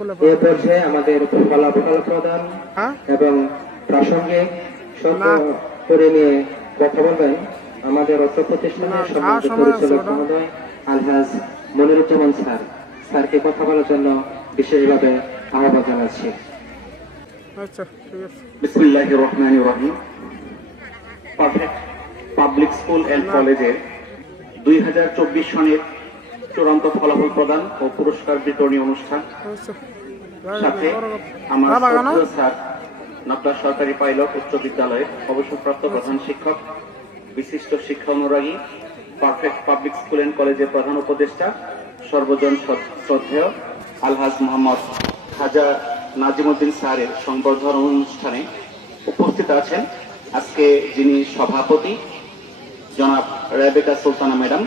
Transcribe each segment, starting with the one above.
এ পর্যায়ে আমাদের ফলাফল প্রদান এবং প্রাসঙ্গিক করে নিয়ে কথা বলবেন আমাদের অর্থ প্রতিষ্ঠানের সম্মানিত পরিচালক মহোদয় আলহাজ মনিরুজ্জামান স্যার। স্যারকে কথা বলার জন্য বিশেষভাবে আহ্বান জানাচ্ছি। বিসমিল্লাহির রহমানির রহিম। পারফেক্ট পাবলিক স্কুল এন্ড কলেজের 2024 সনের চূড়ান্ত ফলাফল প্রদান ও পুরস্কার বিতরণী অনুষ্ঠান, সাথে আমার স্যার নকলা সরকারি পাইলট উচ্চ বিদ্যালয়ের অবসরপ্রাপ্ত প্রধান শিক্ষক, বিশিষ্ট শিক্ষা অনুরাগী, পারফেক্ট পাবলিক স্কুল এন্ড কলেজের প্রধান উপদেষ্টা, সর্বজন শ্রদ্ধেয় আলহাজ মোহাম্মদ খাজা নাজিমউদ্দিন স্যারের সংবর্ধনা অনুষ্ঠানে উপস্থিত আছেন আজকে যিনি সভাপতি জনাব Rebeka Sultana madam,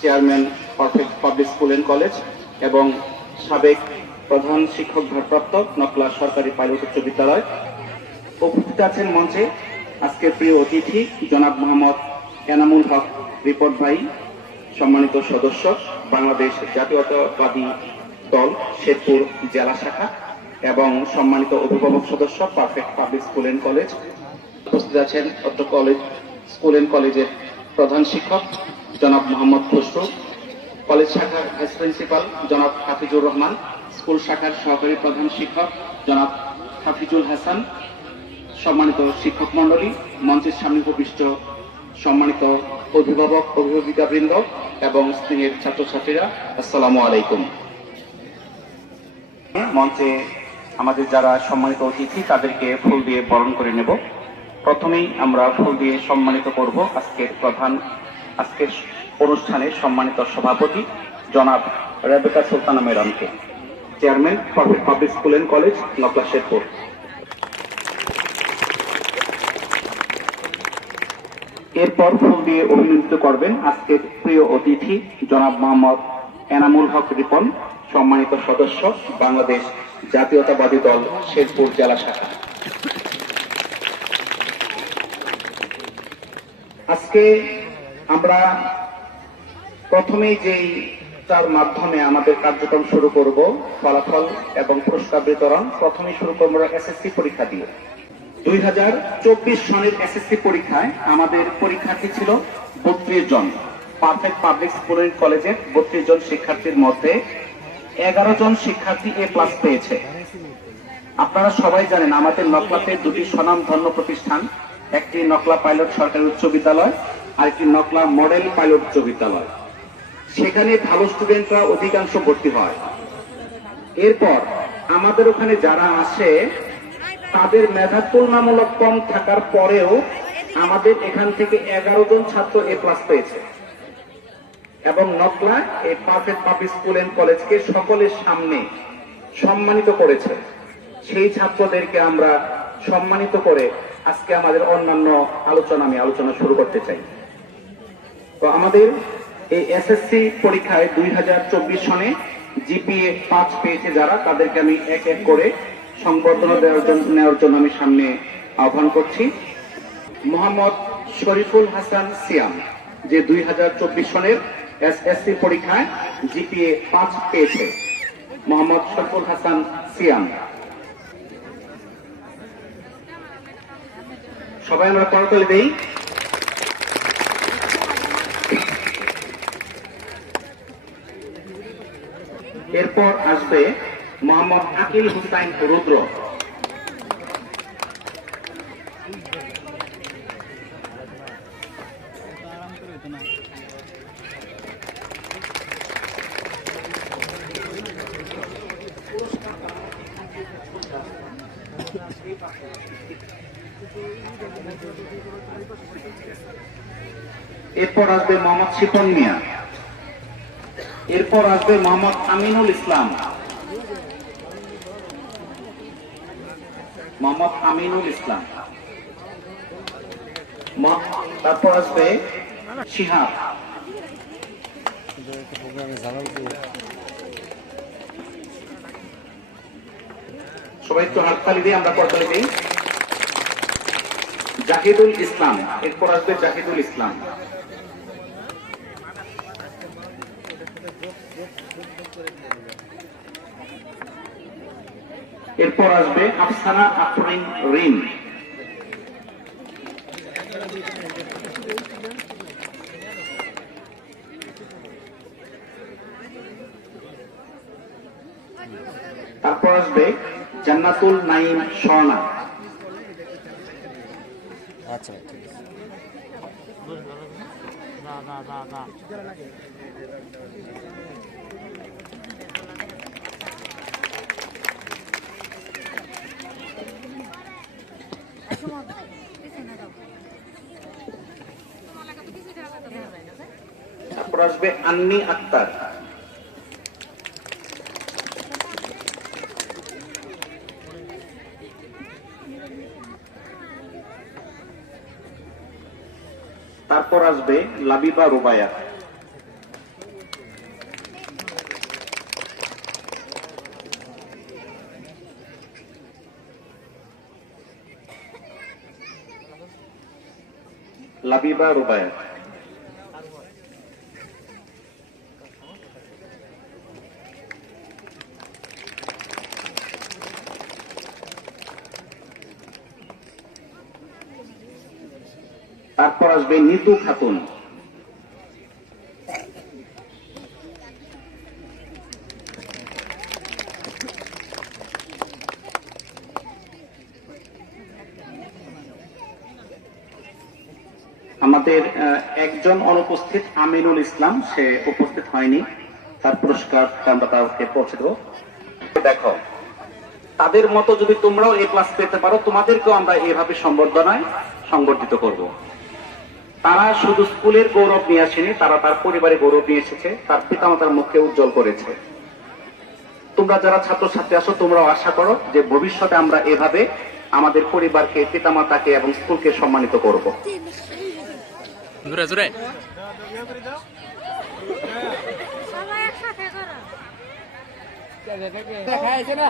chairman perfect public school and college এবং সাবেক প্রধান শিক্ষক ভারপ্রাপ্ত নকলা সরকারি পাইলট উচ্চ বিদ্যালয়। উপস্থিত আছেন মঞ্চে আজকের প্রিয় অতিথি জনাব মোহাম্মদ এনামুল হক রিপোর্ট ভাই, সম্মানিত সদস্য বাংলাদেশ জাতীয়তাবাদী দল শেরপুর জেলা শাখা এবং সম্মানিত অভিভাবক সদস্য perfect public school and college. উপস্থিত আছেন অত্র কলেজ স্কুল এন্ড কলেজের প্রধান শিক্ষক জনাব মোহাম্মদ খসরু, কলেজ শাখার ভাইস প্রিন্সিপাল জনাব হাফিজুর রহমান, স্কুল শাখার সহকারী প্রধান শিক্ষক জনাব হাফিজুল হাসান, সম্মানিত শিক্ষক মন্ডলী, মঞ্চের সামনে উপবিষ্ট সম্মানিত অভিভাবক অভিভাবিকাবৃন্দ এবং স্নেহের ছাত্রছাত্রীরা, আসসালামু আলাইকুম। মঞ্চে আমাদের যারা সম্মানিত অতিথি তাদেরকে ফুল দিয়ে বরণ করে নেব। প্রথমেই আমরা ফুল দিয়ে সম্মানিত করব আজকের অনুষ্ঠানের সম্মানিত সভাপতি জনাব রেবেকা সুলতানা ম্যাডামকে, chairman perfect public school and college Nakla Sherpur. এরপর ফুল দিয়ে অভিনন্দিত করবেন আজকের প্রিয় অতিথি জনাব মোহাম্মদ এনামুল হক রিপন, সম্মানিত সদস্য বাংলাদেশ জাতীয়তাবাদী দল শেরপুর জেলা শাখা। আজকে আমরা প্রথমেই যেই তার মাধ্যমে আমাদের কার্যক্রম শুরু করব ফলাফল এবং পুরস্কার বিতরণ। প্রথমেই শুরু করব এসএসসি পরীক্ষা দিয়ে। 2024 সনের এসএসসি পরীক্ষায় আমাদের পরীক্ষার্থী ছিল 32 জন। পারফেক্ট পাবলিক স্কুল এন্ড কলেজের 32 জন শিক্ষার্থীর মধ্যে 11 জন শিক্ষার্থী এ প্লাস পেয়েছে। আপনারা সবাই জানেন আমাদের নকলাতে দুটি স্বনামধন্য প্রতিষ্ঠান, একটি নকলা পাইলট সরকারি উচ্চ বিদ্যালয় আর একটি নকলা মডেল পাইলট উচ্চ বিদ্যালয়। সেখানে ভালো স্টুডেন্টরা অধিকাংশ ভর্তি হয়। এরপর আমাদের ওখানে যারা আসে তাদের মেধা তুলনামূলক কম থাকার পরেও আমাদের এখান থেকে 11 জন ছাত্র এ প্লাস পেয়েছে এবং নকলা এই পারফেক্ট পাবলিক স্কুল এন্ড কলেজকে সকলের সামনে সম্মানিত করেছে। সেই ছাত্রদেরকে আমরা সম্মানিত করে আজকে আমাদের অন্যান্য আলোচনা শুরু করতে চাই। তো আমাদের এই এসএসসি পরীক্ষায় 2024 সনে জিপিএ 5 পেয়েছে যারা, তাদেরকে আমি এক এক করে সংবর্ধনা নেওয়ার জন্য আমি সামনে আহ্বান করছি। মোহাম্মদ শরীফুল হাসান সিয়াম, যে 2024 সনের এসএসসি পরীক্ষায় জিপিএ 5 পেয়েছে। মোহাম্মদ শরীফুল হাসান সিয়াম। সবাই আমরা করতালি দেই। এরপর আসবে মোহাম্মদ আকিল হুসাইন রুদ্র। এরপর আসবে মোহাম্মদ শিপন মিয়া। এরপর আসবে মোহাম্মদ আমিনুল ইসলাম। তারপর আসবে শিহাব। সবাই একটু হাততালি দিয়ে আমরা করতালি দিই। জাহিদুল ইসলাম। এরপর আসবে জাহিদুল ইসলাম। এরপর আসবে আফসানা আফরিন রিম। তারপর আসবে জান্নাতুল নাইম স্বর্ণা। আচ্ছা ঠিক আছে। তারপর আসবে আন্নি আক্তার। তারপর আসবে লাবিবা রুবায়া। লাবিবা রুবায়া। তারপর আসবে নিতু খাতুন। আমাদের একজন অনুপস্থিত আমিনুল ইসলাম, সে উপস্থিত হয়নি, তার পুরস্কার আমরা তাকে পৌঁছে দেবো। দেখো, তাদের মতো যদি তোমরাও এ ক্লাস পেতে পারো, তোমাদেরকেও আমরা এভাবে সম্বর্ধনায় সংবর্ধিত করব। তারা শুধু স্কুলের গৌরব নিয়ে আসেনি, তারা তার পরিবারের গৌরব নিয়ে এসেছে, তার পিতামাতার মুখকে উজ্জ্বল করেছে। তোমরা যারা ছাত্রছাত্রী আসো, তোমরাও আশা করো যে ভবিষ্যতে আমরা এভাবে আমাদের পরিবারকে, পিতামাতাকে এবং স্কুলকে সম্মানিত করব। জোরে জোরে সবাই একসাথে করো। দেখা আছে না